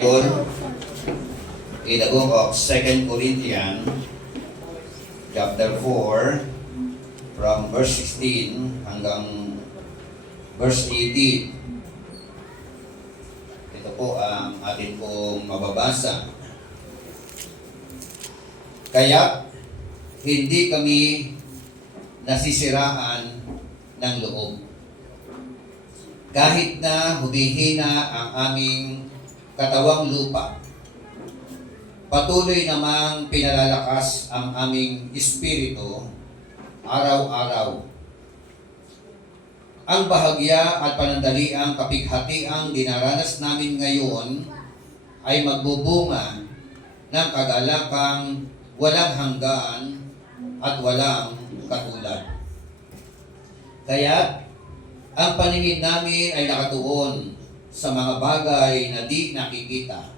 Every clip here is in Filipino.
In the book of 2 Corinthians, chapter 4, from verse 16 hanggang verse 18. Ito po ang atin pong mababasa. Kaya hindi kami nasisiraan ng loob. Kahit na humihina ang aming katawang lupa, patuloy namang pinalalakas ang aming espiritu araw-araw. Ang bahagya at panandaliang kapighatiang dinaranas namin ngayon ay magbubunga ng kagalakang walang hanggan at walang katulad. Kaya ang paningin namin ay nakatuon sa mga bagay na di nakikita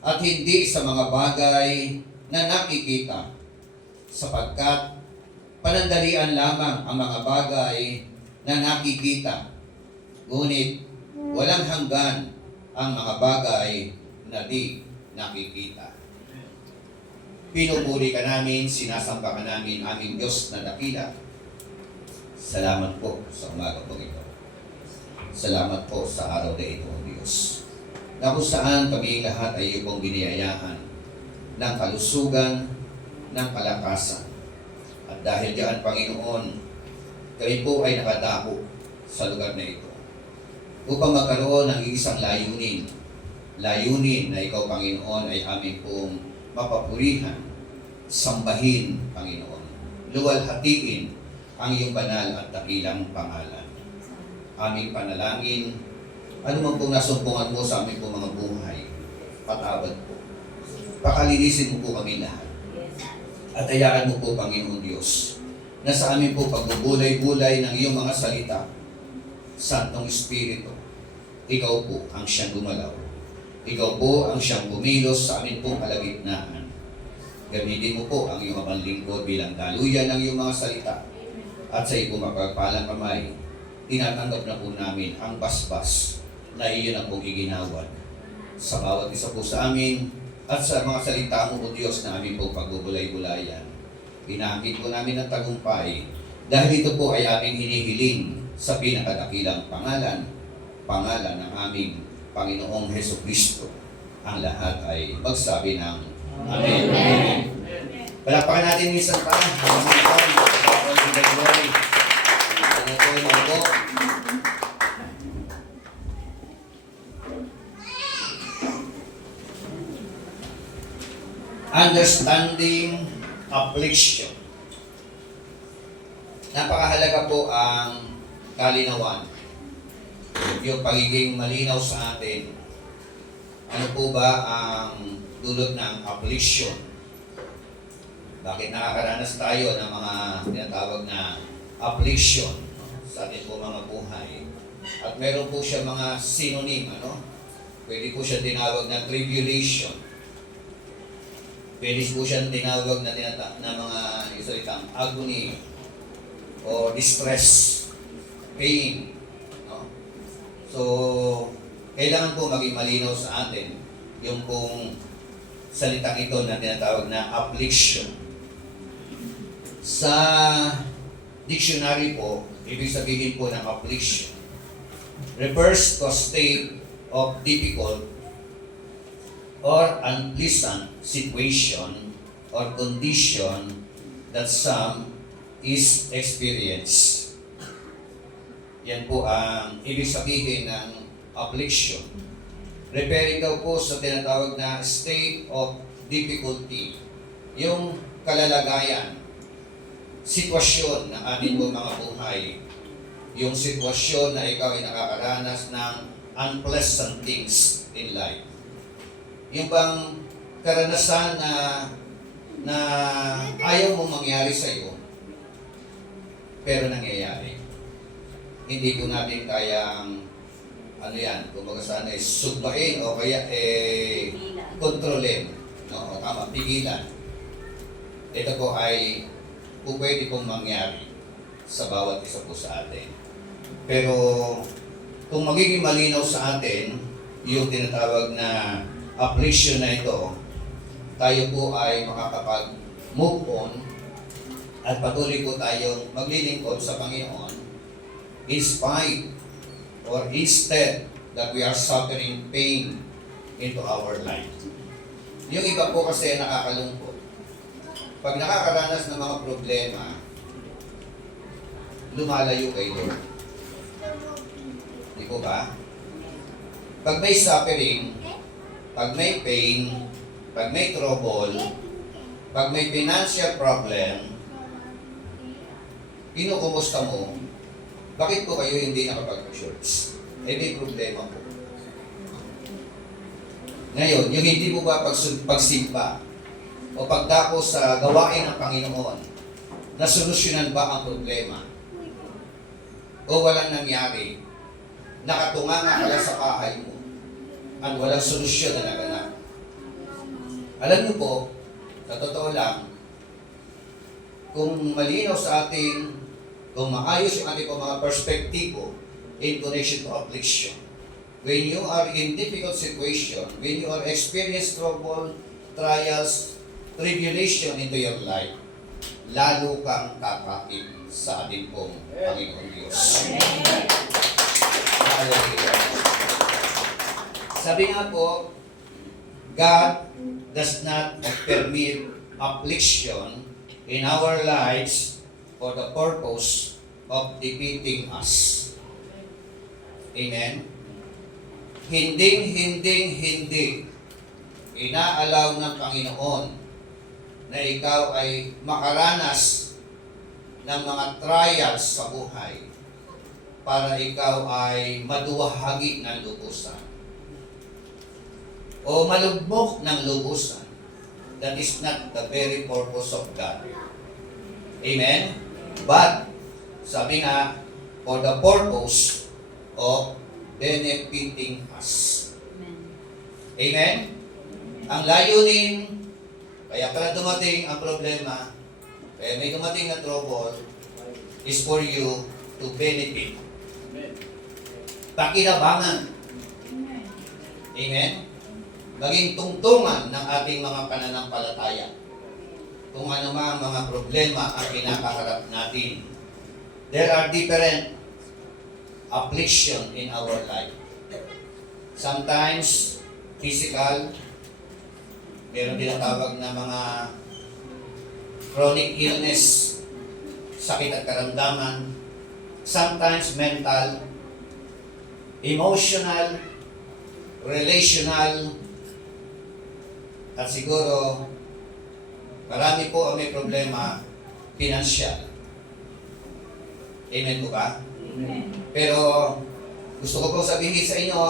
at hindi sa mga bagay na nakikita, sapagkat panandalian lamang ang mga bagay na nakikita, ngunit walang hanggan ang mga bagay na di nakikita. Pinupuri ka namin, sinasamba ka namin, aming Diyos na dakila. Salamat po sa umaga po ito. Salamat po sa araw na ito, Diyos, na kung saan kami lahat ay iyong biniyayaan ng kalusugan, ng kalakasan. At dahil diyan, Panginoon, kami po ay nakadako sa lugar na ito upang magkaroon ng isang layunin. Layunin na ikaw, Panginoon, ay amin pong mapapurihan, sambahin, Panginoon. Luwalhatiin ang iyong banal at dakilang pangalan. Aming panalangin, ano man pong nasumpungan mo sa aming pong mga buhay, patawad po. Pakalinisin mo po kami lahat. At hayaan mo po, Panginoon Diyos, na sa amin po pagbubulay-bulay ng iyong mga salita, Santong Espiritu, ikaw po ang siyang gumalaw. Ikaw po ang siyang bumilos sa amin pong kalagitnaan. Gamitin mo po ang iyong panlingkod bilang daluyan ng iyong mga salita. At sa iyong mapagpalang kamay, tinatanggap na po namin ang basbas na iyon ang pong iginawad sa bawat isa po sa amin at sa mga salita mo, O Diyos, na aming pong pagbubulay-bulayan. Inaakit po namin ang tagumpay dahil ito po ay aming hinihiling sa pinakadakilang pangalan ng aming Panginoong Hesukristo. Ang lahat ay magsabi ng Amen. Amen. Palakpakan natin minsan pa. Understanding affliction. Napakahalaga po ang kalinawan. Yung pagiging malinaw sa atin. Ano po ba ang dulot ng affliction? Bakit nakakaranas tayo ng mga tinatawag na affliction sa ating po mga buhay? At meron po siya mga synonym, Pwede po siya tinawag na tribulation. Pwede po siya tinawag na mga isalitang agony o distress, pain. So, kailangan po maging malinaw sa atin yung pong salitang ito na tinatawag na affliction. Sa dictionary po, ibig sabihin po ng affliction refers to a state of difficult or unpleasant situation or condition that some is experienced. Yan po ang ibig sabihin ng affliction. Referring daw po sa tinatawag na state of difficulty, yung kalalagayan, sitwasyon ng ating mga buhay, yung sitwasyon na ikaw ay nakakaranas ng unpleasant things in life. Yung bang karanasan na ayaw mong mangyari sa iyo, pero nangyayari. Hindi ko natin kayang kumbaga sana sugbain o kaya kontrolin, pigilan. Ito po ay pwede pong mangyari sa bawat isa po sa atin. Pero kung magiging malinaw sa atin yung tinatawag na affliction na ito, tayo po ay makakapag-move on at patuloy po tayong maglilingkod sa Panginoon in spite or instead that we are suffering pain into our life. Yung iba po kasi nakakalungkot. Pag nakakaranas ng mga problema, lumalayo kay Lord. Di po ba? Pag may suffering, pag may pain, pag may trouble, pag may financial problem, kinukumusta mo, bakit po kayo hindi nakapag-church? Eh may problema po. Ngayon, yung hindi mo ba pagsimba o pagdako sa gawain ng Panginoon, nasolusyonan ba ang problema? O walang nangyari, nakatunganga ka lang sa bahay mo at walang solusyon na naganap? Alam niyo po, sa totoo lang, kung malinaw sa ating, kung maayos yung ating mga perspektibo in connection to affliction, when you are in difficult situation, when you are experience trouble, trials, tribulation into your life, lalo kang kakapit sa ating pong Panginoon Diyos. Hallelujah. Sabi nga po, God does not permit affliction in our lives for the purpose of defeating us. Amen? Hindi inaalaw ng Panginoon na ikaw ay makaranas ng mga trials sa buhay para ikaw ay maduwahagi ng lubusan o malugmok ng lubusan. That is not the very purpose of God. Amen? But, sabi nga, for the purpose of benefiting us. Amen? Ang layunin, kaya pala dumating ang problema, kaya may dumating na trouble, is for you to benefit. Pakinabangan. Amen? Maging tungtungan ng ating mga pananampalataya. Kung ano man mga problema ang kinakaharap natin. There are different affliction in our life. Sometimes, physical, meron din ang tawag na mga chronic illness, sakit at karamdaman. Sometimes mental, emotional, relational, at siguro, marami po ang may problema, financial. Amen po ba? Amen. Pero gusto ko pong sabihin sa inyo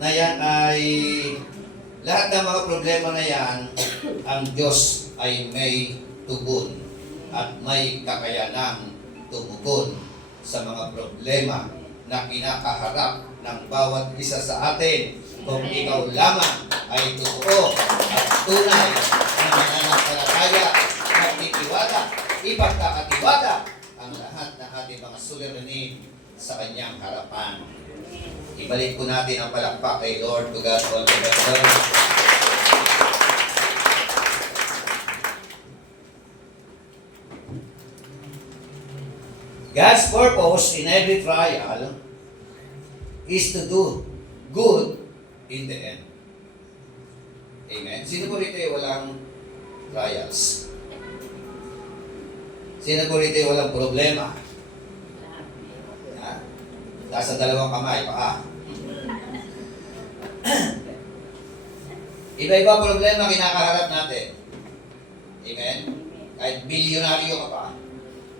na yan ay lahat ng mga problema na yan, ang Diyos ay may tugon at may kakayanang tumugon sa mga problema na kinakaharap ng bawat isa sa atin kung ikaw lamang ay totoo at tunay na mananampalataya, magtitiwala, ipagkakatiwala ang lahat ng ating mga suliranin sa kanyang harapan. Ibalik po natin ang palakpak kay Lord to God all the glory. God's purpose in every trial is to do good in the end. Amen? Sino po rito ay walang trials? Sino po rito ay walang problema? Ha? Taas ang dalawang kamay, paa. Iba-iba problema kinakaharap natin. Amen? Kahit bilyonaryo ka pa,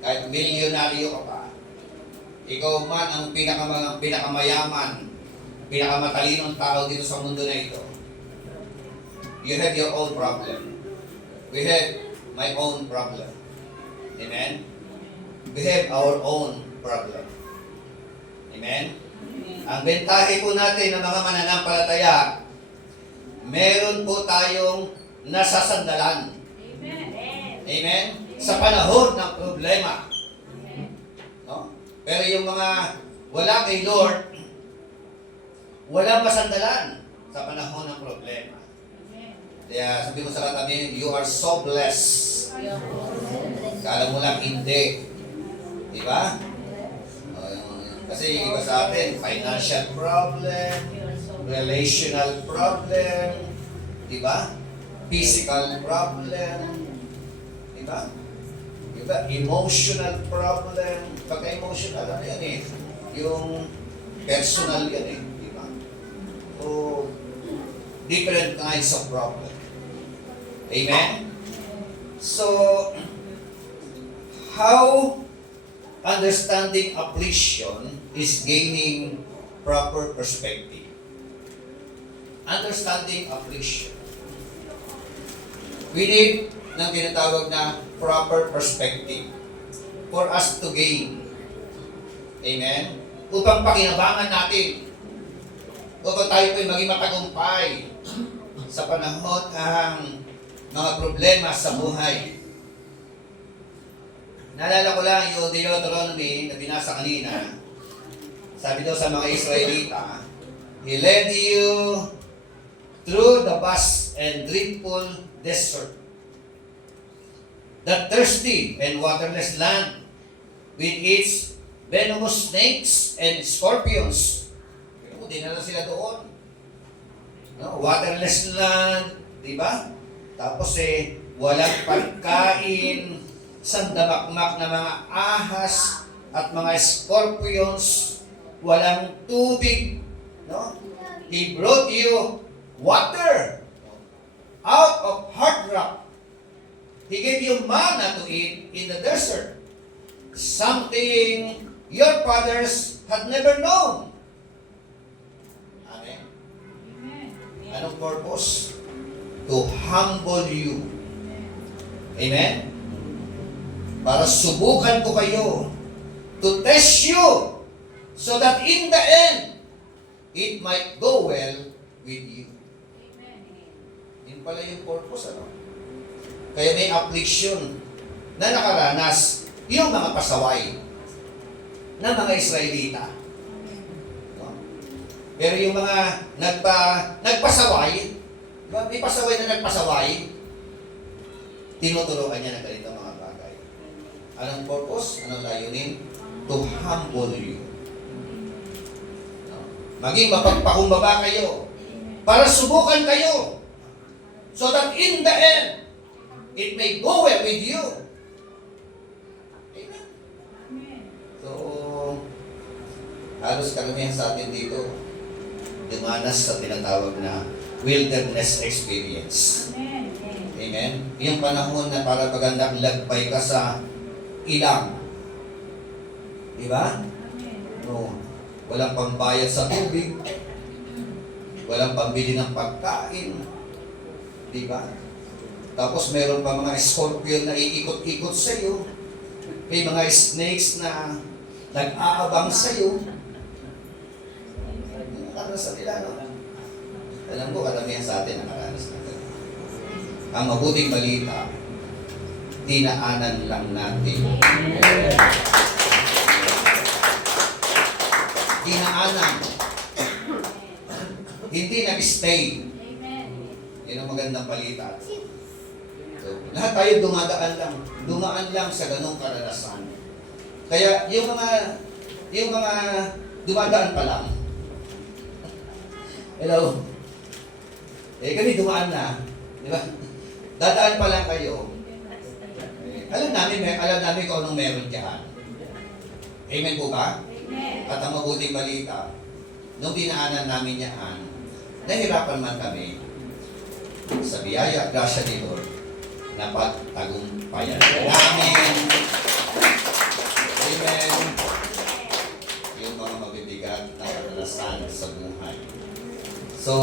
kahit milyonaryo ka pa, ikaw man ang pinakamayaman, pinakamatalinong tao dito sa mundo na ito, you have your own problem. We have my own problem. Amen? We have our own problem. Amen? Ang bentahe po natin ng mga mananampalataya, meron po tayong nasasandalan. Amen? Sa panahon ng problema. No? Pero yung mga wala kay Lord, walang masandalan. sa panahon ng problema. Kaya sabi mo sa katabi, you are so blessed. Kala mo lang hindi. Di ba? Kasi iba sa atin, financial problem, relational problem, di ba? Physical problem, di ba? Di ba? Emotional problem. Pagka-emotional, ano yan eh? Yung personal yan eh. Di ba? So, different kinds of problem. Amen? So, how understanding affliction is gaining proper perspective. Understanding affliction. We need ng tinatawag na proper perspective for us to gain. Amen? Upang pakinabangan natin. Upang tayo po'y maging matagumpay sa panahon ng mga problema sa buhay. Naalala ko lang yung Deuteronomy na binasa kanina. Sabi daw sa mga Israelita, He led you through the vast and dreadful desert, the thirsty and waterless land, with its venomous snakes and scorpions. Dinala sila doon. No? Waterless land, di ba? Tapos walang pagkain, sandamakmak na mga ahas at mga scorpions, walang tubig, no? He brought you water out of hard rock. He gave you manna to eat in the desert, something your fathers had never known. Amen. Anong purpose? To humble you. Amen? Para subukan ko kayo, to test you, so that in the end, it might go well with you. Yun pala yung purpose, ano? Kaya may affliction na nakaranas yung mga pasaway ng mga Israelita. No? Pero yung mga nagpasaway, diba? May pasaway na nagpasaway, tinuturuan niya ng ganito mga bagay. Anong purpose? Anong layunin? To humble you. No? Maging mapagpakumbaba kayo para subukan kayo so that in the end, it may go well with you. Amen. So, halos karamihan sa atin dito, dumanas sa tinatawag na wilderness experience. Amen. Yung panahon na para magandang lagbay ka sa ilang. Di ba? No. Walang pambayad sa tubig. Walang pambili ng pagkain. Di ba? Tapos meron pa mga scorpion na iikot-ikot sa iyo. May mga snakes na nag-aabang sa iyo. Nakaranas nila, no? Alam ko, karamihan sa atin nakaranas natin. Ang mabuting balita, dinaanan lang natin. Dinaanan. Hindi nag-stay. Yan ang magandang balita. So, lahat tayo dumaan lang sa ganong karanasan. Kaya yung mga dumadaan pa lang. Hello. Kami dumaan na, di ba? Dadaan pa lang kayo. Alam namin kung anong meron diyan. Amen po ba? Amen. At ang mabuting balita, nung dinaanan namin yan, nahirapan man kami sa biyaya at grasya ni Lord na pagtagumpayan namin. Amen. Yung mga mabibigat na karanasan sa buhay. So,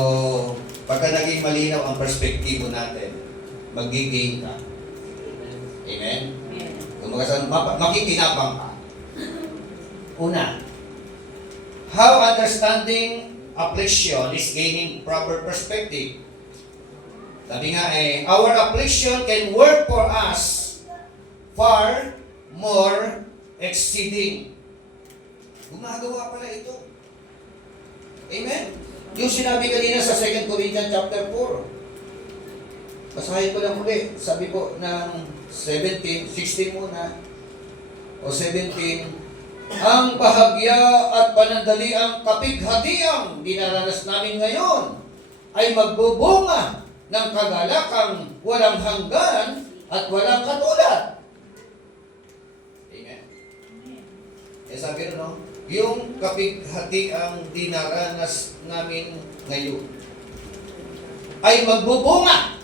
pagka naging malinaw ang perspektibo natin, mag-gain ka. Amen? Kung makikinabang ka. Una, how understanding affliction is gaining proper perspective. Sabi nga our affliction can work for us far more exceeding. Gumagawa pala ito. Amen? Yung sinabi kanina sa 2 Corinthians chapter 4. Basahin ko lang muli. Sabi ko ng 16 muna. O 17. Ang bahagya at panandaliang kapighatiang dinaranas namin ngayon ay magbubunga ng kagalakang walang hanggan at walang katulad. Amen. Eh sabi rin, no? Yung kapighatiang dinaranas namin ngayon ay magbubunga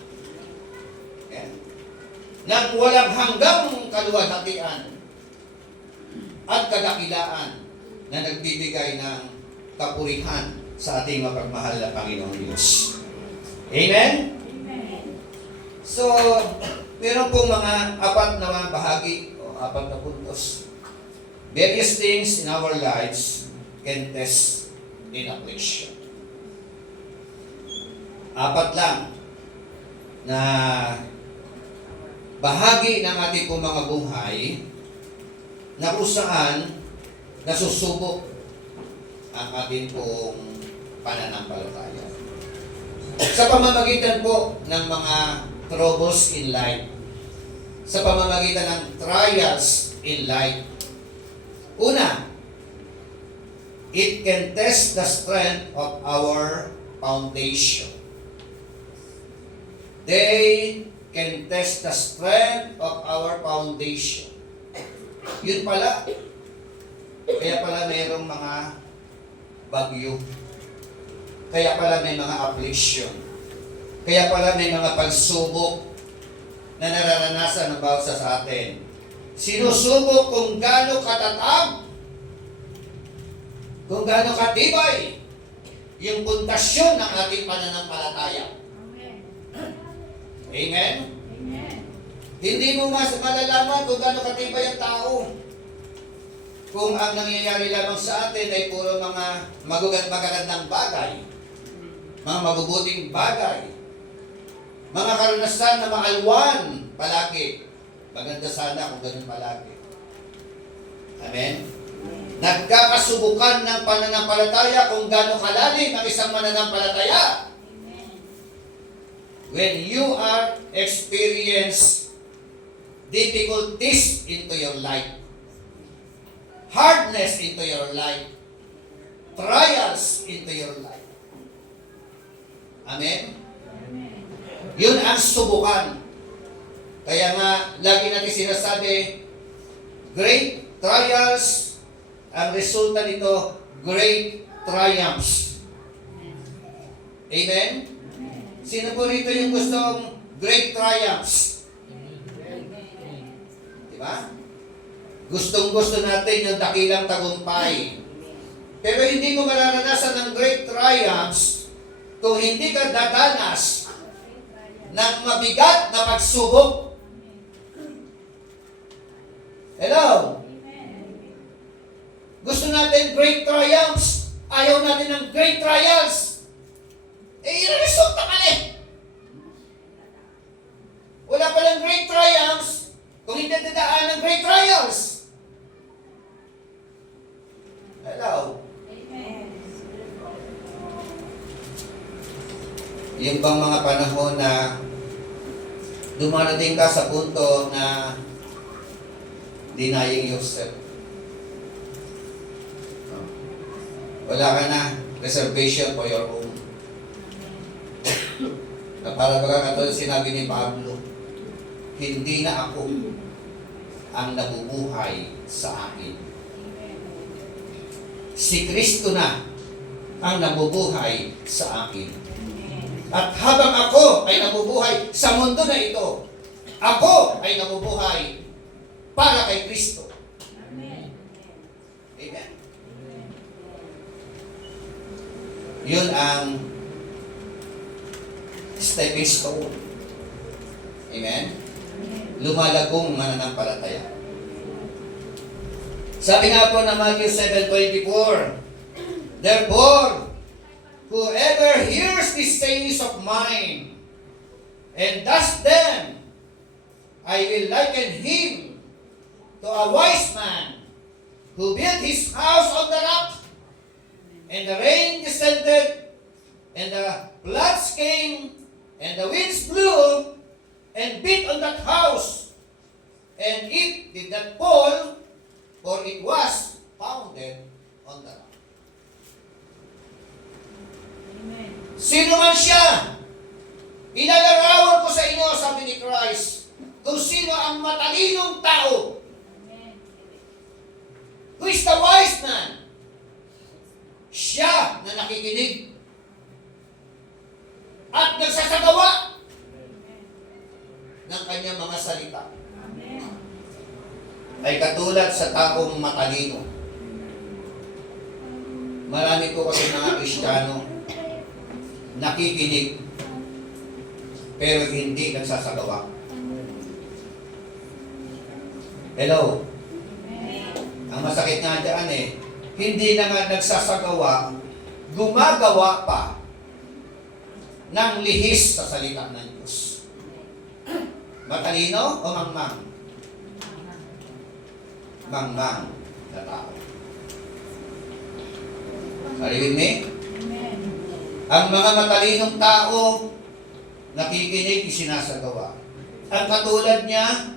ng walang hanggang kaluwalhatian at kadakilaan na nagbibigay ng kapurihan sa ating mapagmahal na Panginoong Diyos. Amen? Amen. So, meron pong mga apat na mga bahagi o apat na puntos. Various things in our lives can test in affliction. Apat lang na bahagi ng ating pong mga buhay na kung saan nasusubok ang ating pong pananampalataya. Sa pamamagitan po ng mga troubles in life, sa pamamagitan ng trials in life, una, it can test the strength of our foundation. They can test the strength of our foundation. Yun pala. Kaya pala mayroong mga bagyo. Kaya pala may mga affliction. Kaya pala may mga pagsubok na nararanasan ng bawat isa sa atin. Sinusubok kung gaano katatag, kung gaano katibay yung pundasyon ng ating pananampalataya. Amen? Amen. Hindi mo malalaman kung gaano katibay ang tao. Kung ang nangyayari lamang sa atin ay puro mga magagandang bagay, mga mabubuting bagay, mga karanasan na maalwan palagi. Maganda sana kung ganun palagi. Amen? Nagkakasubukan ng pananampalataya kung gaano kalalim ang isang mananampalataya. When you are experience difficulties into your life, hardness into your life, trials into your life. Amen? Yun ang subukan. Kaya nga, lagi natin sinasabi, great trials, ang resulta nito, great triumphs. Amen? Sino po rito yung gustong great triumphs? Diba? Gustong-gusto natin yung dakilang tagumpay. Pero hindi mo mararanasan ng great triumphs kung hindi ka dadanas ng mabigat na pagsubok. Hello? Gusto natin great triumphs. Ayaw natin ng great trials. Yung resulta ka eh. Wala palang great triumphs kung hindi dadaan ng great trials. Hello? Amen. Yung bang mga panahon na dumarating ka sa punto na denying yourself. Wala ka na reservation for your own. Na para baga katulad sinabi ni Pablo, hindi na ako ang nabubuhay sa akin. Si Kristo na ang nabubuhay sa akin. At habang ako ay nabubuhay sa mundo na ito, ako ay nabubuhay para kay Kristo. Amen. Amen. Yun ang stepping stone. Amen? Lumalagong mananampalataya. Sabi nga po na Matthew 7:24, therefore, whoever hears these sayings of mine and does them, I will liken him to a wise man who built his house on the rock, and the rain descended, and the floods came, and the winds blew, and beat on that house, and it did not fall, for it was founded on the rock. Amen. Sino man siya, ilalarawan ko sa inyo, sabi ni Christ, kung sino ang matalinong tao. Amen. Who is the wise man? Siya na nakikinig at nagsasagawa ng kanyang mga salita. Amen. Ay katulad sa taong matalino. Marami po kasi mga Kristiyano nakikinig pero hindi nagsasagawa. Hello? Amen. Ang masakit nga dyan hindi na nga nagsasagawa, gumagawa pa ng lihis sa salita ng Diyos. Matalino o mangmang? Mangmang na tao. Are you with me? Amen. Ang mga matalinong tao, nakikinig, isinasagawa. Ang katulad niya,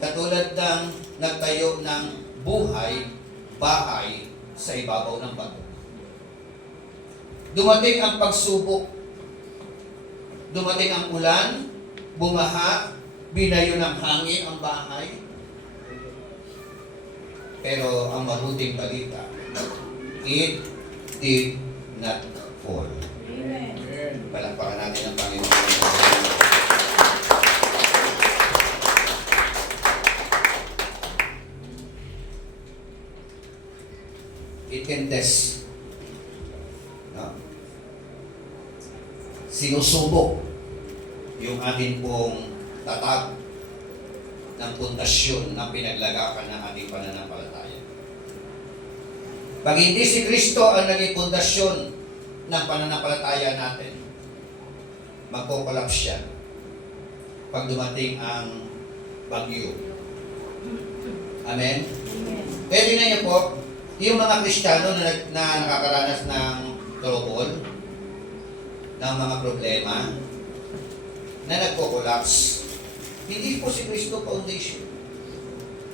katulad ng nagtayo ng bahay sa ibabaw ng bato. Dumating ang pagsubok, dumating ang ulan, bumaha, binayo ng hangin ang bahay. Pero ang mabuting balita, it did not fall. Amen. Palakpakan natin ang Panginoon. It can test. No? Sinusubok yung ating pong tatag ng pundasyon na pinaglagakan ng ating pananampalataya. Pag hindi si Kristo ang naging pundasyon ng pananampalataya natin, magkukolaps siya pag dumating ang bagyo. Amen? Amen. Pwede na niyo po, yung mga Kristiyano na nakakaranas ng trouble, ng mga problema, na nagko-collapse, hindi po si Kristo foundation.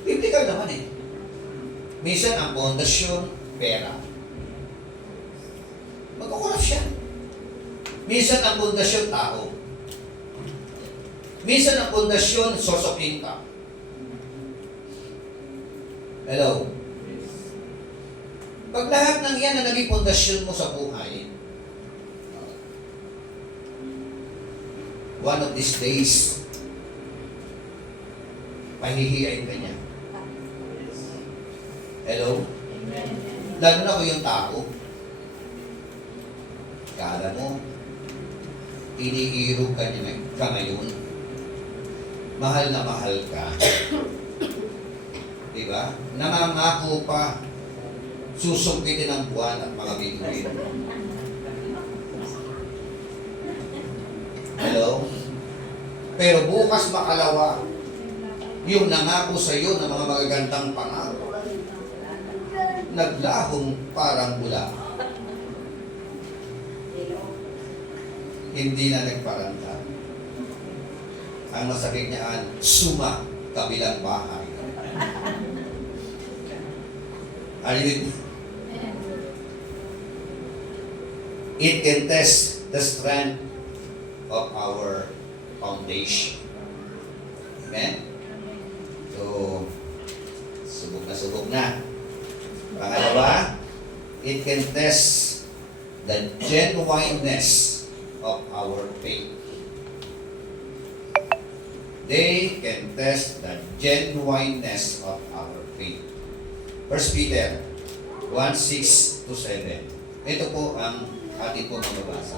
Biblical naman Minsan ang fondasyon, pera. Magko-collapse siya. Minsan ang fondasyon, tao. Minsan ang fondasyon, source of income. Hello? Pag lahat ng yan na naging pundasyon mo sa buhay, one of these days, pahihiyain ka niya. Hello? Amen. Lalo na ko yung tao. Kala mo, iniirog ka niya ka ngayon. Mahal na mahal ka. Diba? Nangangako pa. Susungkitin ang buwan at mga bituin. Hello? Pero bukas makalawa, yung nangako sa iyo ng mga magagandang pangako, naglahong parang bula. Hindi na nagparanta. Ang masakit niyaan, suma kabilang bahay. Alin? It can test the strength of our foundation. Amen? So, subok na. Pangalawa, it can test the genuineness of our faith. They can test the genuineness of our faith. 1 Peter 1:6-7. Ito po ang ating po mababasa.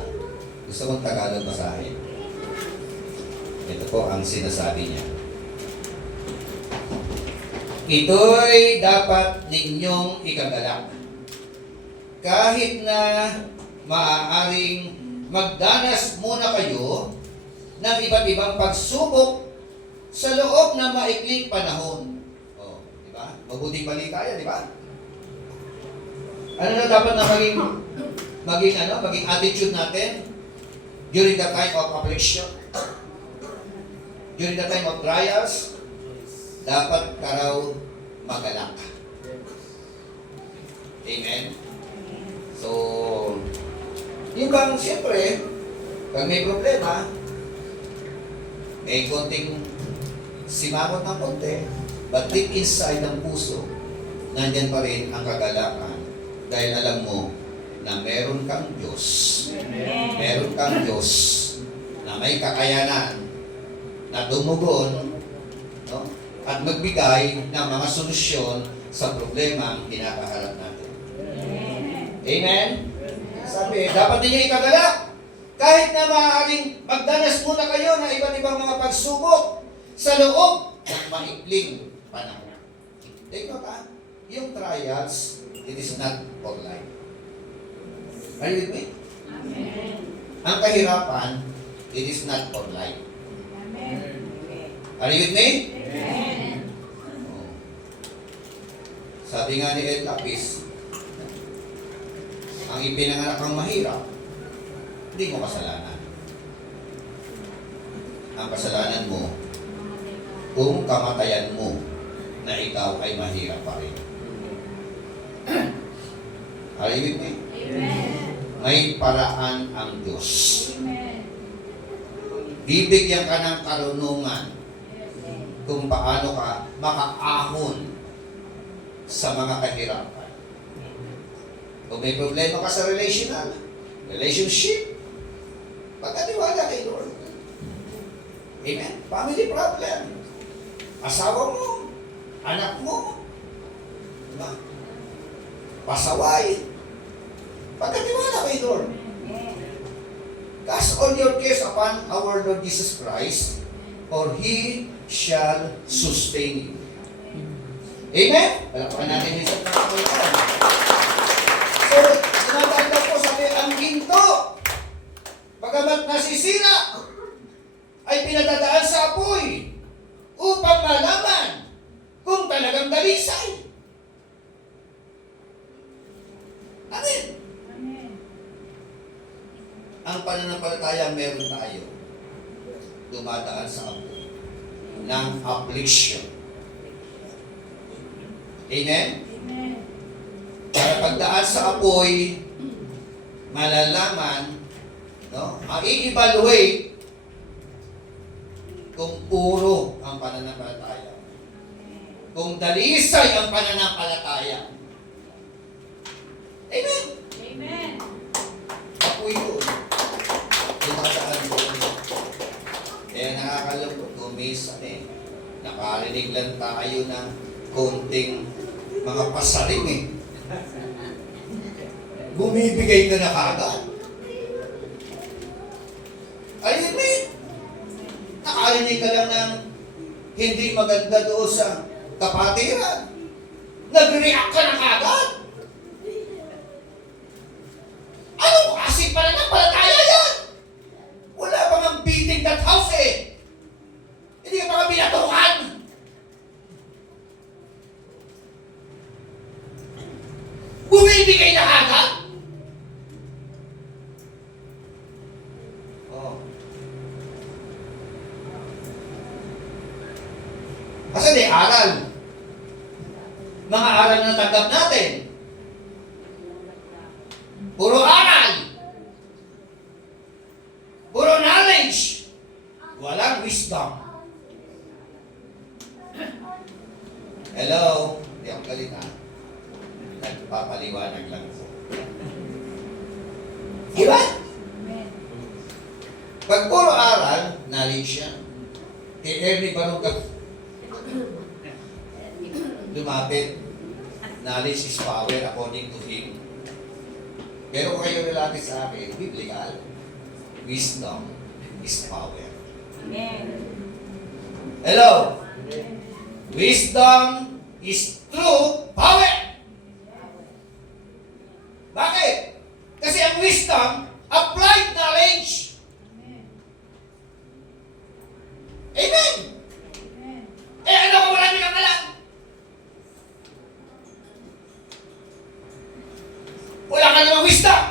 Gusto kong Tagalog basahin. Ito po ang sinasabi niya. Ito'y dapat ninyong ikagalak. Kahit na maaaring magdanas muna kayo ng iba't ibang pagsubok sa loob ng maikling panahon. Oh, di ba? Mabuting balita yan, di ba? Ano na dapat na maging maging attitude natin during the time of affliction, during the time of trials, dapat ka raw magalak. Amen? So, yung bang siyempre, pag may problema, may konting simangot ng konti, but deep inside ng puso, nandyan pa rin ang kagalakan dahil alam mo na meron kang Diyos. Meron kang Diyos na may kakayanan na tumugon, no? At magbigay ng mga solusyon sa problema ang kinakaharap natin. Amen? Sabi, dapat ninyo ikagalak. Kahit na maaaring magdanas muna kayo ng iba't ibang mga pagsubok sa loob ng maikling panahon. Take note, yung trials, it is not for life. Are you with me? Amen. Ang kahirapan, it is not for life. Amen. Are you with me? Amen. Oh. Sabi nga ni Ed Lapis, ang ipinanganak kang mahirap, hindi mo kasalanan. Ang kasalanan mo, kung kamatayan mo na ikaw ay mahirap pa rin. Are you with me? Amen. May paraan ang Diyos. Amen. Bibigyan ka ng karunungan kung paano ka makaahon sa mga kahirapan. Kung may problema ka sa relationship, pagkatiwala kay Lord. Amen? Family problem. Asawa mo, anak mo, diba? Pasaway. Pagkatiwala kay Lord. Cast all your cares upon our Lord Jesus Christ, for He shall sustain you. Amen? Palakpakan natin yung sa Panginoon. So, sinatanda po sabi, ang ginto, pagamat nasisira, ay pinatadaan sa apoy upang malaman kung talagang dalisay. Amen? Amen. Ang pananampalataya meron tayo dumadaan sa apoy ng affliction. Amen? Amen. Para pagdaan sa apoy, malalaman, no? I-evaluate kung puro ang pananampalataya. Kung dalisay ang pananampalataya. Amen? Amen. Apoy yun. Dumadaan doon. Kaya nakakalungkot kung minsan nakarinig lang tayo ng konting mga pasaring bumibigay ka na kagad. Ayun nakarinig ka lang ng hindi maganda doon sa kapatiran. Nag-react ka na kagad. Anong kasi pananampalataya yan? Wala pa nga beating that house Hindi ka pa nga binatukan. Bumibigay na agad. Oh. Kasi may aral. Mga aral na natanggap natin. Puro aral. Puro knowledge. Walang wisdom. Hello? Hindi ako galit Nagpapaliwanag lang po. Diba? Amen. Pag puro aral, knowledge yan. Kay Ernie Barong lumapit, knowledge is power according to him. Pero kung kayo nilapit sa akin, biblical, wisdom is power. Amen. Hello? Wisdom is true power. Bakit? Kasi ang wisdom, applied knowledge. Amen? Amen. Ano kung marami kang alam? Wala ka namang wisdom.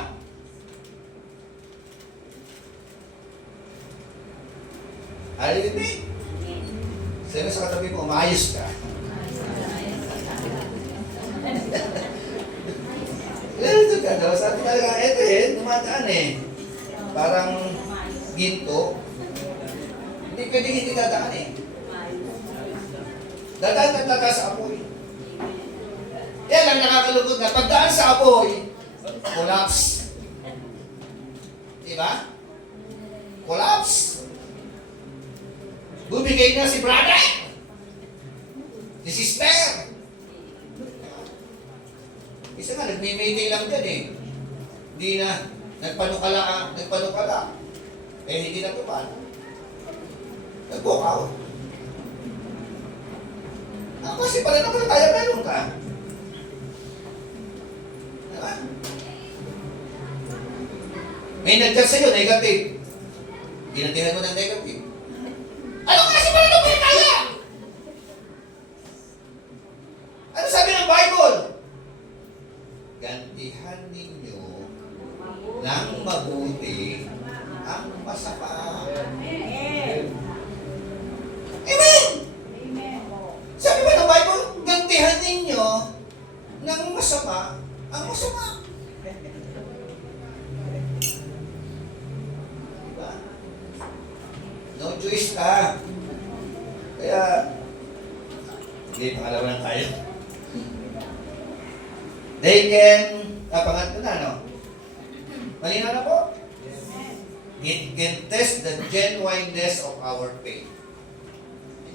Are you with me? Sabi sa katabi mo, umayos ka. Ganito ka daw. Sabi talaga, eto dumadaan Parang ginto. Hindi pwedeng hindi dadaan Dadaan at dadaan sa apoy. Yan ang nakakalungkot na. Pagdaan sa apoy, collapse. Diba? Collapse. Bumigay na si brother. Si sister. Isa nga, nagme-meeting lang dyan Hindi na, nagpanukala. Hindi na tupan. Nag-walk out. Kasi pala naman tayo meron ka. Diba? May nag-chat sa'yo, negative. Ginantihan mo ng negative. Ano kasi pala naman tayo? Ano sabi ng Bible? Gantihan ninyo ng mabuti ang masama. Amen. Amen! Amen. Sabi ba ng Bible, gantihan ninyo ng masama ang masama. Diba? No choice ka. Kaya, hindi, pangalawa na tayo. They can, pangatlo na, no? Malinaw na po? It can test the genuineness of our faith.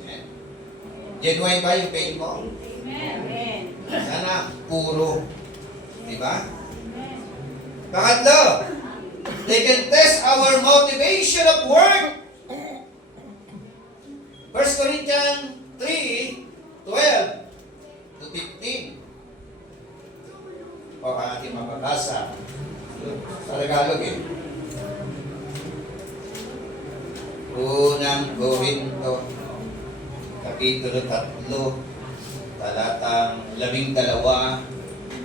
Amen. Genuine ba yung faith mo? Amen. Sana puro. Diba? Amen. Pangatlo, they can test our motivation of work. 1 Corinthians 3:12 to 15. O ating mababasa sa Tagalog Unang Korinto, Kapitulo 3, talatang 12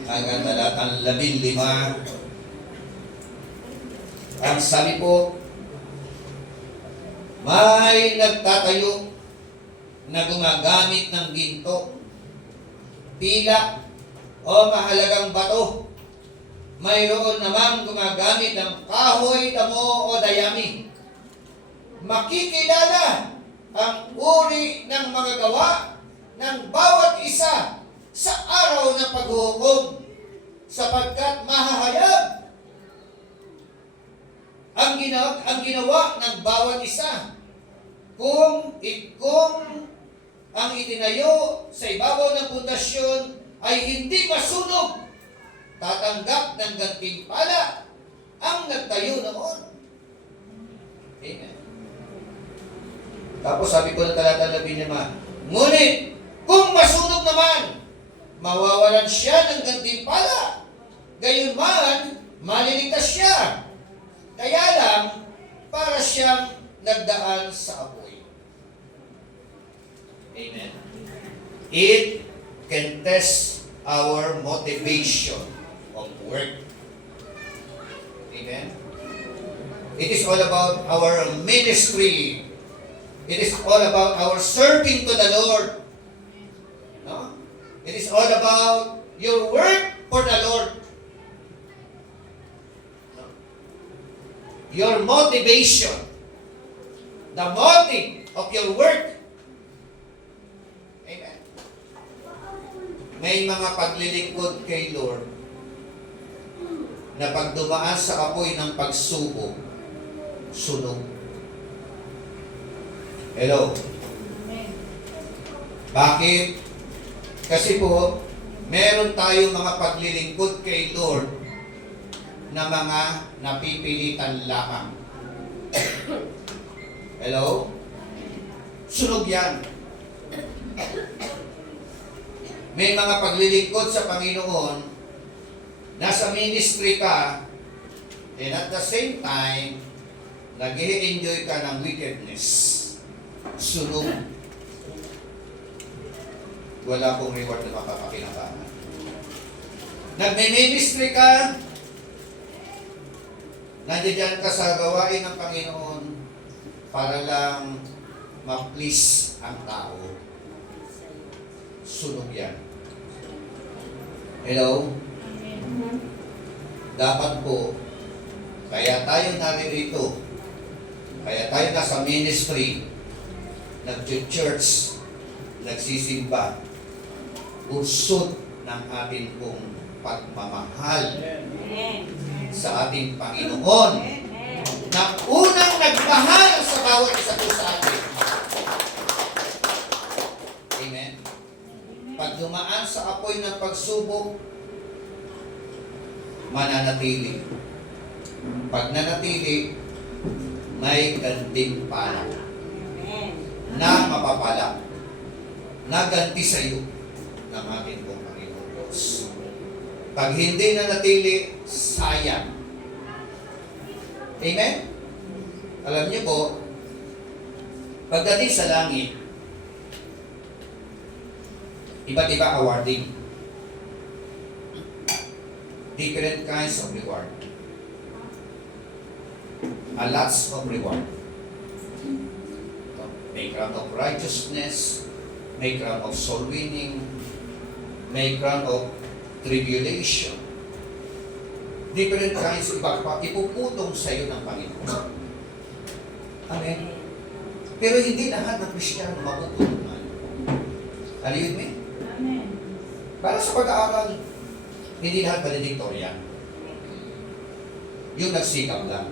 hanggang talatang 15. Ang sabi po, may nagtatayo na gumagamit ng ginto, pila, o mahalagang bato. Mayroon namang gumagamit ng kahoy, damo, o dayami. Makikilala ang uri ng mga gawa ng bawat isa sa araw ng paghuhukom, sapagkat mahahayag ang ginawa ng bawat isa. Kung ang itinayo sa ibabaw ng pundasyon ay hindi masunog, tatanggap ng gantimpala ang nagtayo noon. Amen. Tapos sabi ko ng talata 15, ngunit kung masunog naman, mawawalan siya ng gantimpala. Gayunman, maliligtas siya. Kaya lang, para siyang nagdaan sa apoy. Amen. It can test our motivation of work. Amen. It is all about our ministry. It is all about our serving to the Lord. No? It is all about your work for the Lord. No? Your motivation. The motive of your work. Amen. May mga paglilingkod kay Lord na pag dumaan sa apoy ng pagsubok, sunog. Hello? Amen. Bakit? Kasi po, meron tayong mga paglilingkod kay Lord na mga napipilitan lamang. Hello? Sunog yan. May mga paglilingkod sa Panginoon, nasa ministry ka, and at the same time, nag-i-enjoy ka ng wickedness. Sunog. Wala pong reward na makapakinabangan. Nagme-ministry ka, nandiyan ka sa gawain ng Panginoon para lang ma-please ang tao, sunog yan. Hello? Amen. Dapat po, kaya tayo naririto, kaya tayo nasa ministry, nag-church, nagsisimba, usod ng ating pong pagmamahal Amen. sa ating Panginoon Amen. na unang nagmahal sa bawat isa po sa atin. Amen? Pag dumaan sa apoy ng pagsubok, mananatili. Pag nanatili, may gantimpala Amen. na mapapala na ganti sa iyo ng ating pong Panginoon Diyos. Pag hindi nanatili, sayang. Amen? Alam niyo po, pagdating sa langit, iba't iba awarding. Different kinds of reward. A lots of reward. May crown of righteousness, may crown of soul winning, may crown of tribulation. Different kinds, ipuputong sa iyo ng Panginoon. Amen. Pero hindi lahat ng Kristiyano mapuputunan. Are you with me? Amen. Para sa pag-aaral, hindi lahat valedictorian. Yung nagsikap lang.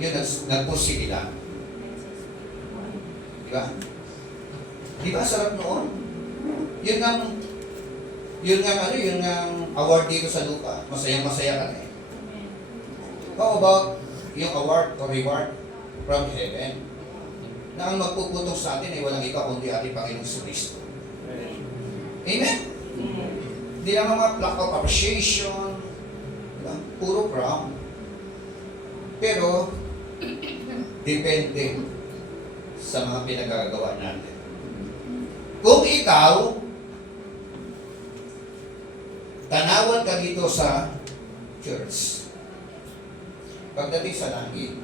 Yung nagpursige lang. Di ba? Di ba sarap noon? Yun ang award dito sa lupa. Masayang-masaya ka na eh. How about yung award or reward from heaven? Na ang magpuputok sa atin ay walang iba kundi ating Panginoong Kristo. Amen? Hindi lang mga plaque of appreciation, diba? Puro crown. Pero, depende sa mga pinagagawa natin. Kung ikaw, tanawan ka dito sa church, pagdating sa langit,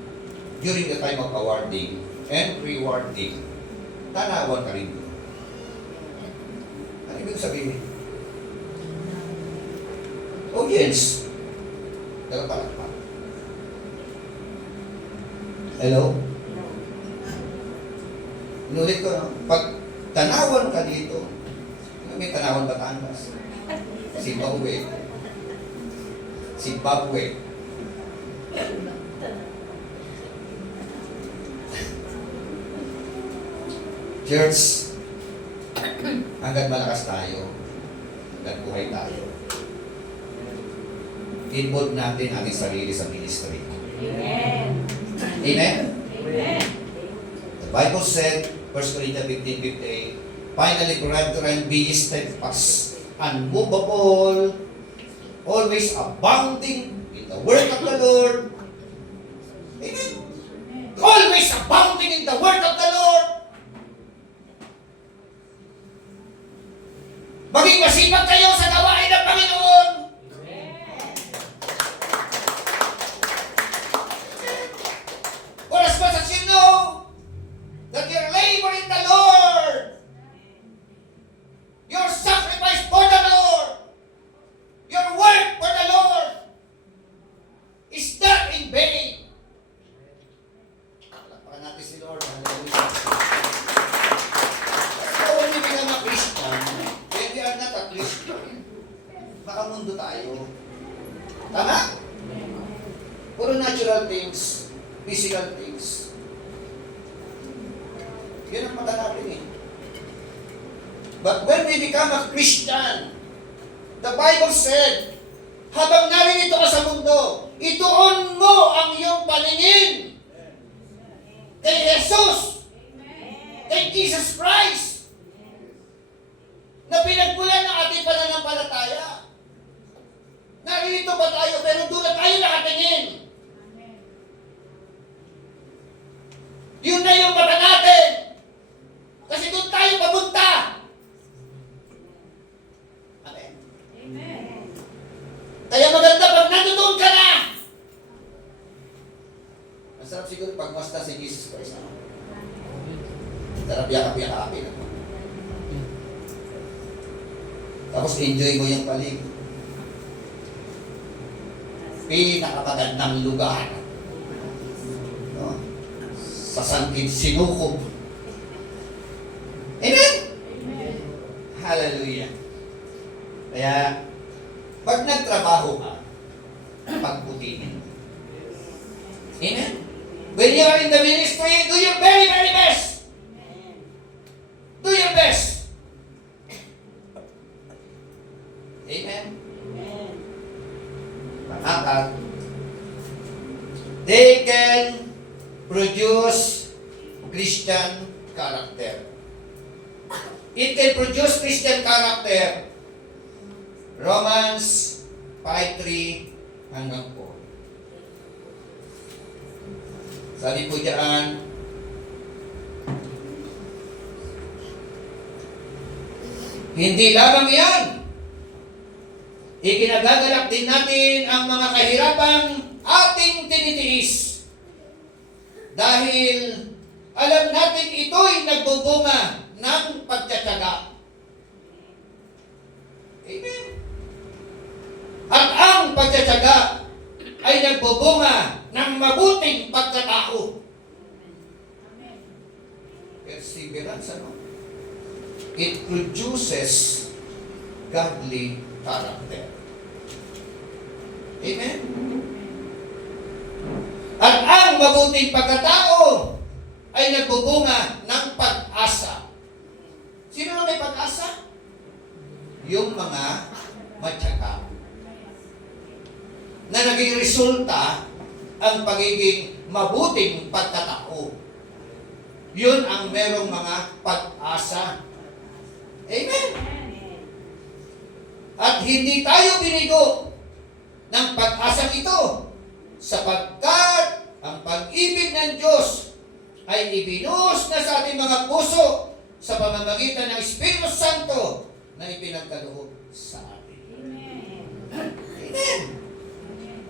during the time of awarding and rewarding, tanawan ka rin doon. Ano ibig sabihin? Audience. Nagpalakpak. Hello? Inulit ko, no? Pag tanawan ka dito, may tanawan Batangas. Zimbabwe. Church, hanggang malakas tayo, hanggang buhay tayo, involve natin ating sarili sa ministry. Amen. Amen? Amen. The Bible said, 1 Corinthians 15:58, finally, brethren, be ye steadfast, unmovable, always abounding in the work of the Lord. Amen? Always abounding in the work of the Lord. Maging masipag kayo sa gawain ng Panginoon. For as much as you know that your labor in the Lord, your sacrifice for the Lord, your work for the Lord, is not in vain. Palakpakan natin si Lord. Hallelujah. So when we become a Christian, when we are not a Christian, makamundo tayo. Tama? Puro natural things, physical things. Yun ang mata natin eh. But when we become a Christian, the Bible said, habang naririto ka sa mundo, ituon mo ang iyong paningin kay Jesus, kay Jesus Christ, na pinagmulan ng ating pananampalataya. Naririto ba tayo, pero doon na tayo nakatingin. Yun na yung mata natin. Kasi doon tayo papunta. Amen. Amen. Kaya maganda pag nandoon ka na. Masarap siguro pagmasta si Jesus Christ. Sarap yakap-yakapin. Tapos enjoy mo yung paligid. Pinakamagandang lugar. No? Sa sangkid sinukob. Amen? Hallelujah. Kaya, pag nagtrabaho ka, pagputinin mo. Amen? When you are in the ministry, do your very, very best. Do your best. Amen? Pangapat, they can produce Christian character. It can produce Christian character. Romans 5:3 hanggang 4. Sabi po diyan, hindi lamang yan. Ikinagagalak din natin ang mga kahirapang ating tinitiis. Dahil alam natin ito'y nagbubunga ng pagtsatsaga. Amen. At ang pagtsatsaga ay nagbubunga ng mabuting pagkatao. Perseverance, ano? It produces godly character. Amen? At ang mabuting pagkatao ay nagbubunga ng pag-asa. Sino na may pag-asa? Yung mga matyaga. Na naging resulta ang pagiging mabuting pagkatao. Yun ang merong mga pag-asa. Amen? At hindi tayo binigo ng pag-asang ito sapagkat ang pag-ibig ng Diyos ay ibinuhos na sa ating mga puso sa pamamagitan ng Espiritu Santo na ipinagkaloob sa atin. Amen.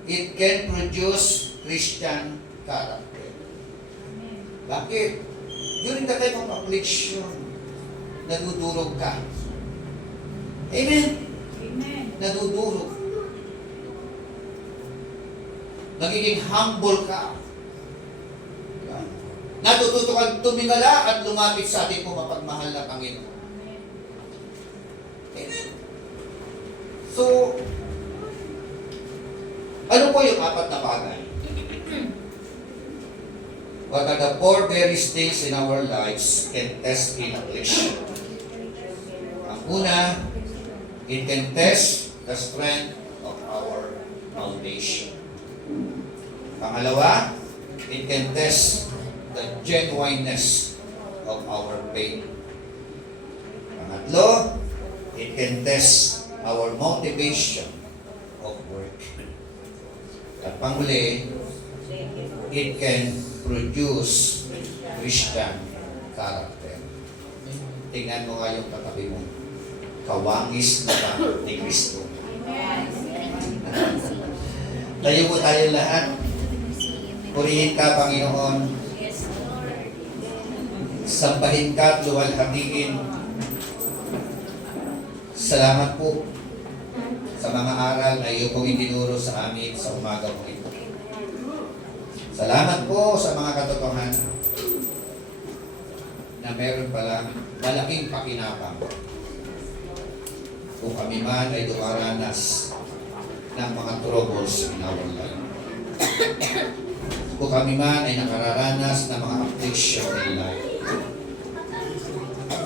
It can produce Christian character. Bakit? During the time of affliction, nadudurog ka. Amen? Nadudurog. Nagiging humble ka. Natututo kang tumingala at lumapit sa ating mapagmahal na Panginoon. Amen? So, ano po yung apat na bagay? What are the four very things in our lives can test in affliction? Ang una, it can test the strength of our foundation. Pangalawa, it can test the genuineness of our faith. Pangatlo, it can test our motivation of work. At panghuli, it can produce Christian character. Tingnan mo nga yung katabi mo. Kawangis na ba ni Kristo? Tayo po tayo lahat. Purihin ka, Panginoon. Sambahin ka at luwalhatiin. Salamat po sa mga aral na iyo pong itinuro sa amin sa umaga po ito. Salamat po sa mga katotohanan na meron pala malaking pakinabang kung kami man ay dumaranas ng mga troubles in our life. Kung kami man ay nakararanas ng mga affliction in life.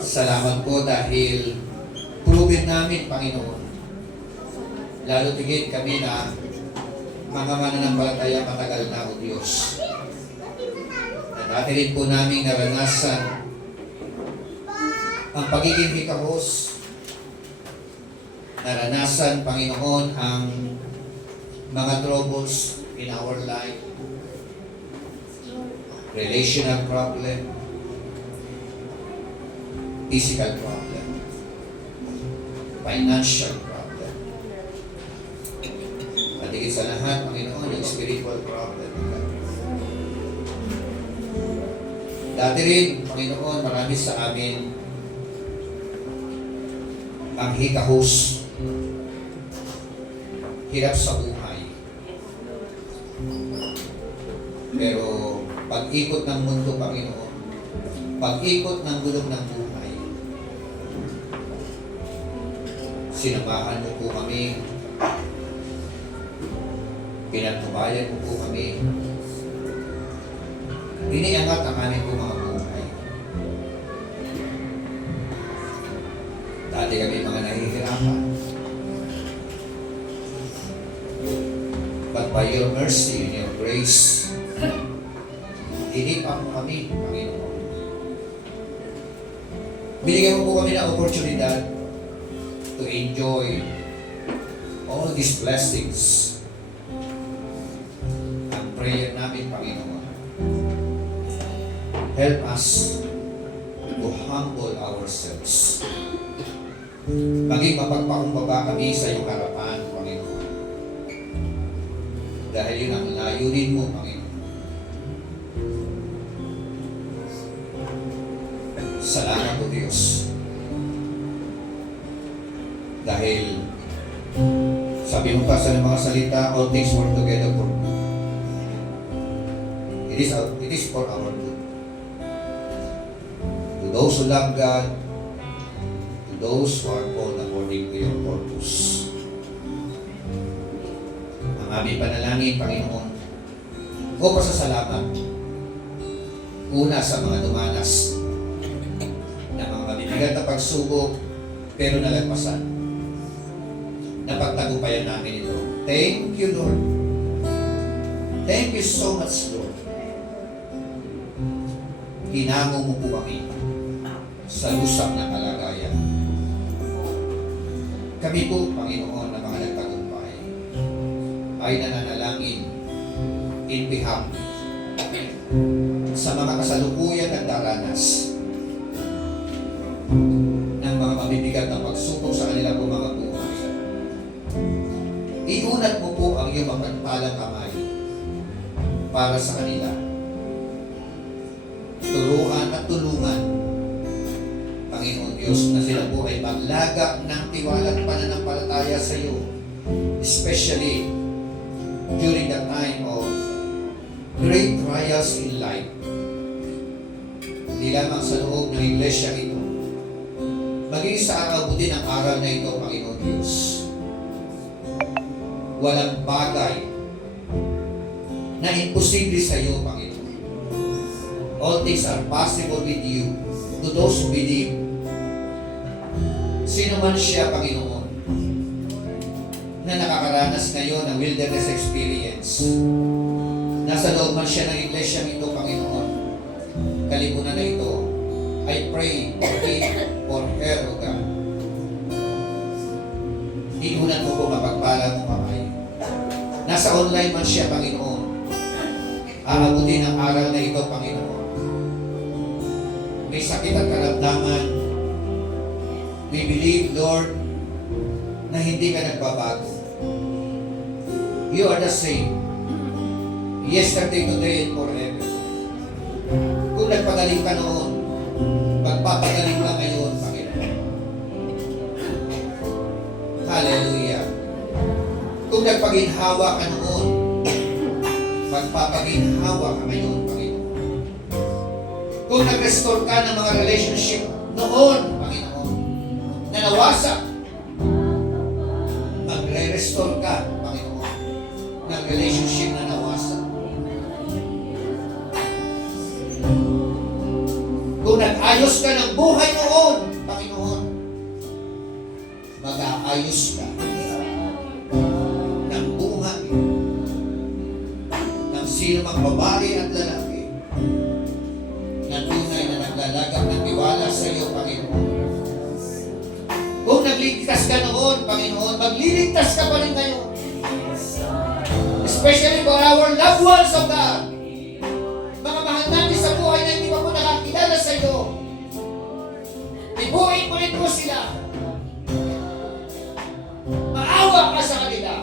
Salamat po dahil proven namin, Panginoon, lalo tigit kami na mga mananampalataya matagal na, O Diyos. Na dati rin po namin naranasan ang pagiging hikahos. Naranasan, Panginoon, ang mga troubles in our life. Relational problem, physical problem, financial problem. At higit sa lahat, Panginoon, yung spiritual problem. Dati rin, Panginoon, marami sa amin ang hikahos, hirap sa buhay. Pero pag-ikot ng mundo, Panginoon, pag-ikot ng gulong ng buhay, sinamahan mo po kami, pinagtubayan mo po kami, iniangat ang aming po mga buhay. Dati kami mga nahihirapan. But by your mercy and your grace, inipan mo kami, Panginoon. Binigyan mo po kami ng oportunidad to enjoy all these blessings. Ang prayer namin, Panginoon, help us to humble ourselves. Maging mapagpakumbaba kami sa iyong harapan, Panginoon. Dahil yun ang layunin mo, Panginoon. Salamat po, Diyos. Dahil sabi mo pa sa mga salita, all things work together for good. It is for our good. To those who love God, to those who are called according to your purpose. Ang aming panalangin, Panginoon, o pasasalamat, una sa mga dumanas na mga mabibigat na pagsubok, pero nalagpasan. Napagtagumpayan namin ito. Thank you, Lord. Thank you so much, Lord. Hinango mo po kami sa lusang na kalagayan. Kami po, Panginoon, na mga nagtagumpay, ay nananalangin in behalf sa mga kasalukuyan at daranas ng mga mabibigat na pagsubok sa kanila po mga buhay. Iunat mo po ang iyong mapagpalang kamay para sa kanila. Turuan at tulungan, Panginoon Diyos, na sila po ay maglaga ng tiwala at pananampalataya sa iyo, especially during the time of great trials in life. Hindi lamang sa loob ng iglesia ito, maging sa akabuti ng aral na ito, Panginoon Diyos. Walang bagay na imposible sa iyo, Panginoon. All things are possible with you to those who believe. Sino man siya, Panginoon, na nakakaranas ngayon ng wilderness experience, nasa loob man siya ng iglesia ito, Panginoon, kalimunan na ito, I pray for him, for her, O God. Iunan mo po mapagpala mo kamay. Nasa online man siya, Panginoon, aabutin ang aral na ito, Panginoon. May sakit at karamdaman. We believe, Lord, na hindi ka nagbabago. You are the same. Yesterday, today, and forever. Kung nagpagaling ka noon, magpapagaling ka ngayon, Panginoon. Hallelujah. Kung nagpaginhawa ka noon, magpapaginhawa ka ngayon, Panginoon. Kung nag-restore ka ng mga relationship noon, Panginoon, na nawasak, magre-restore ka, Panginoon, ng relationship na nawasak. Kung nag-ayos ka ng buhay noon, Panginoon, mag-aayos ka ng buhay ng sino mang babae at lalaki na tunay na naglalagak ng tiwala sa iyo, Panginoon. Kung nagligtas ka noon, Panginoon, magliligtas ka pa rin ngayon. Especially for our loved ones, O God. Mga mahal natin sa buhay na hindi pa po nakakilala sa iyo. Ibuhin mo rin po sila. Maawa ka sa kanila.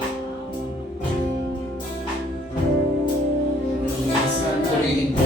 Purihin mo.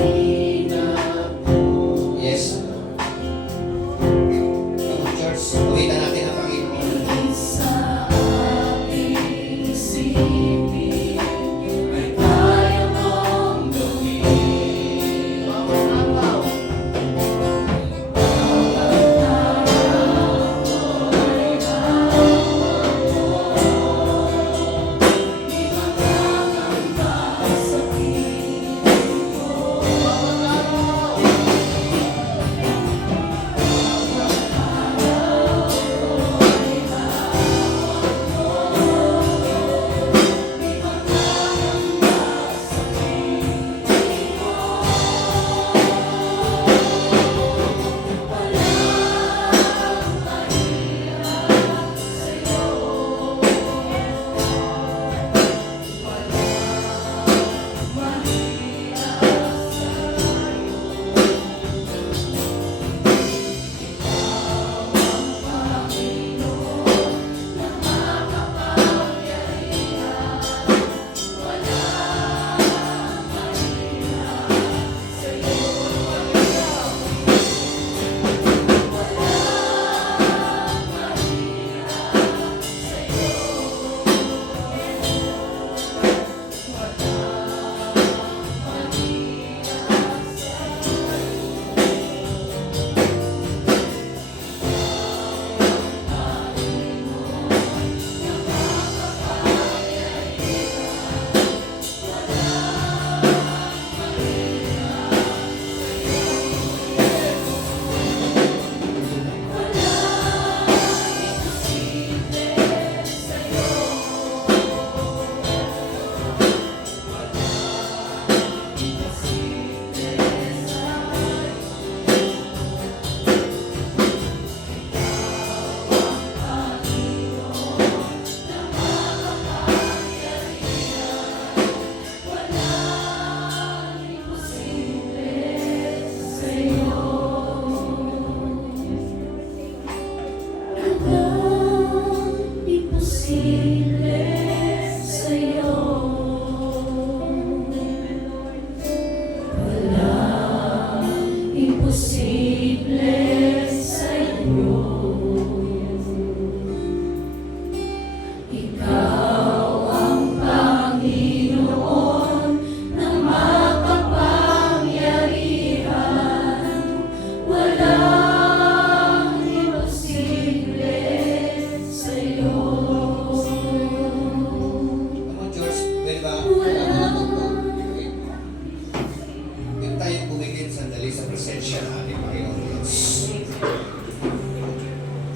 presensya ng ating Panginoon Diyos.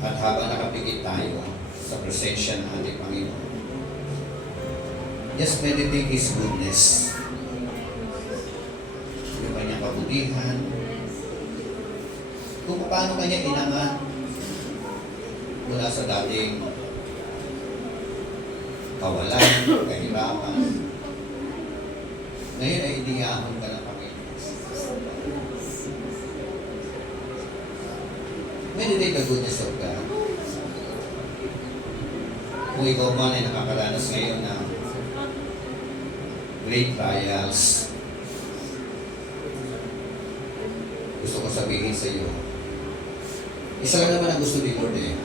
At habang nakapikit tayo sa presensya ng ating Panginoon, just meditate His goodness. Yung kanyang kabutihan, kung paano kanya inangat mula sa dating kawalan, kahirapan. Ngayon ay iniyahan ka ng Panginoon. Meditate the goodness of God. Kung ikaw man ay nakakaranas ngayon ng great trials, gusto ko sabihin sa iyo, isa lang naman ang gusto ni Lord eh.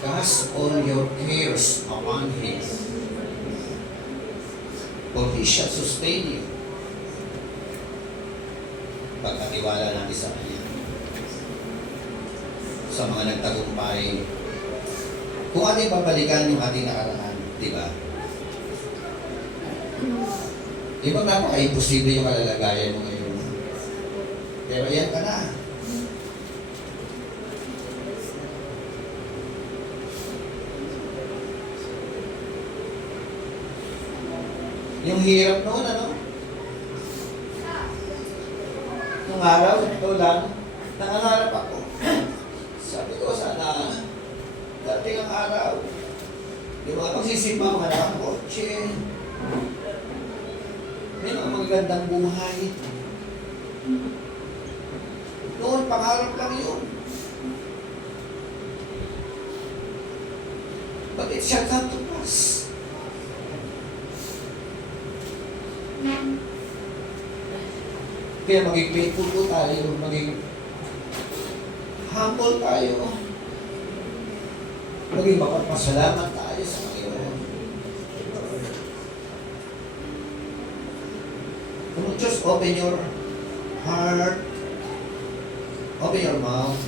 Cast all your cares upon Him, for He shall sustain you. Pagkatiwala natin sa Kanya. Sa mga nagtagumpay, kung ating babalikan yung ating nakaraan, di ba? Di ba napaka-imposible yung kalalagayan mo ngayon? Pero yan ka na. Yung hirap noon, ano? Nung araw, ito lang, nangangarap ako. Sabi ko, sana dating ang araw. Yung mga pagsisimba, mga nakakotse. May mga magagandang buhay. Noon, pangarap lang yun. But it shall come to pass. Kaya maging grateful po tayo, maging humble tayo, maging mapagpasalamat tayo sa Panginoon. Just open your heart, open your mouth,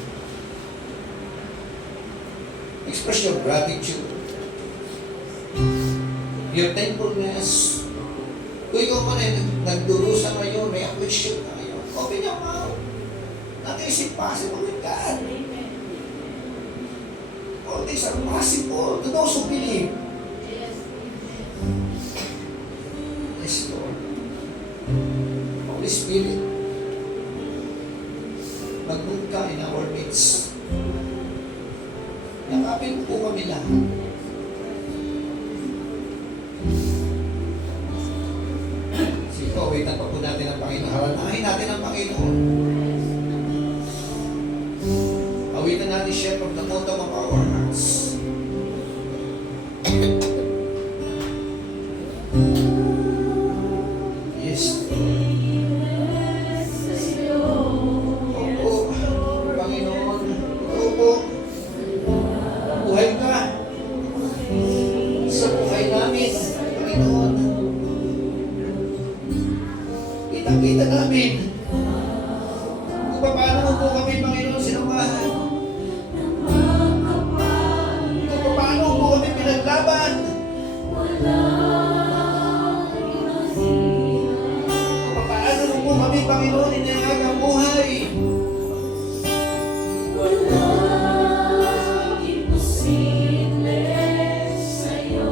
express your gratitude, your thankfulness. Kung ikaw man ay nagdurusa ngayon, may appreciate na ngayon, open your mouth. Nothing is impossible with God. All things are possible to those who believe. Yes, Lord. Holy Spirit, mag-move ka in our midst. Yakapin po kami lahat. Awitan pa po natin ang Panginoon. Haranahin natin ang Panginoon. Awitan natin siya from the bottom of our hearts. Yes. Opo, Panginoon. Opo. Buhay ka. Sa buhay namin, Panginoon. Kita namin kung paano mo po kami, Panginoon, sinamahan. Kung paano mo kami pinaglaban. Kung paano mo po kami, Panginoon, inayag ang buhay. Imposible sa'yo.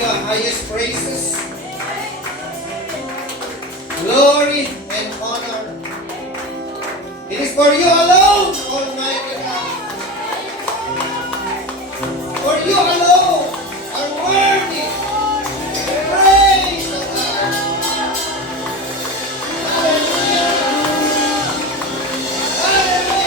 Hallelujah. Highest praises. Glory and honor. It is for you alone, Almighty God. For you alone are worthy. Praise the God. Hallelujah. Hallelujah.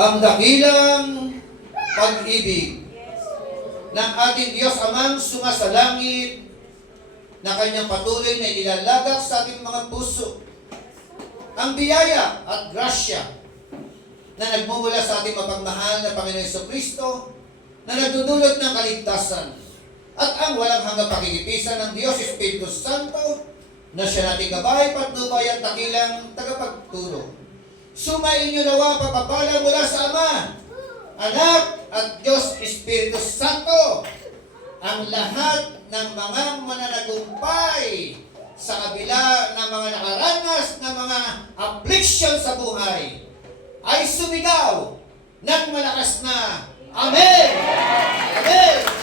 Ang dakilang pag-ibig ng ating Diyos Amang sumasalangit na kanyang patuloy na ilalagak sa ating mga puso. Ang biyaya at grasya na nagmumula sa ating mapagmahal na Panginoon Jesucristo na nagdudulot ng kaligtasan at ang walang hanggang pakikipisan ng Diyos Espiritu Santo na siya nating gabay, patnubay at dakilang tagapagtulong. Sumainyo nawa papapala mula sa Ama, Anak at Diyos Espiritu Santo ang lahat ng mga mananagumpay sa kabila ng mga nakaranas ng mga affliction sa buhay ay sumigaw ng malakas na Amen! Amen!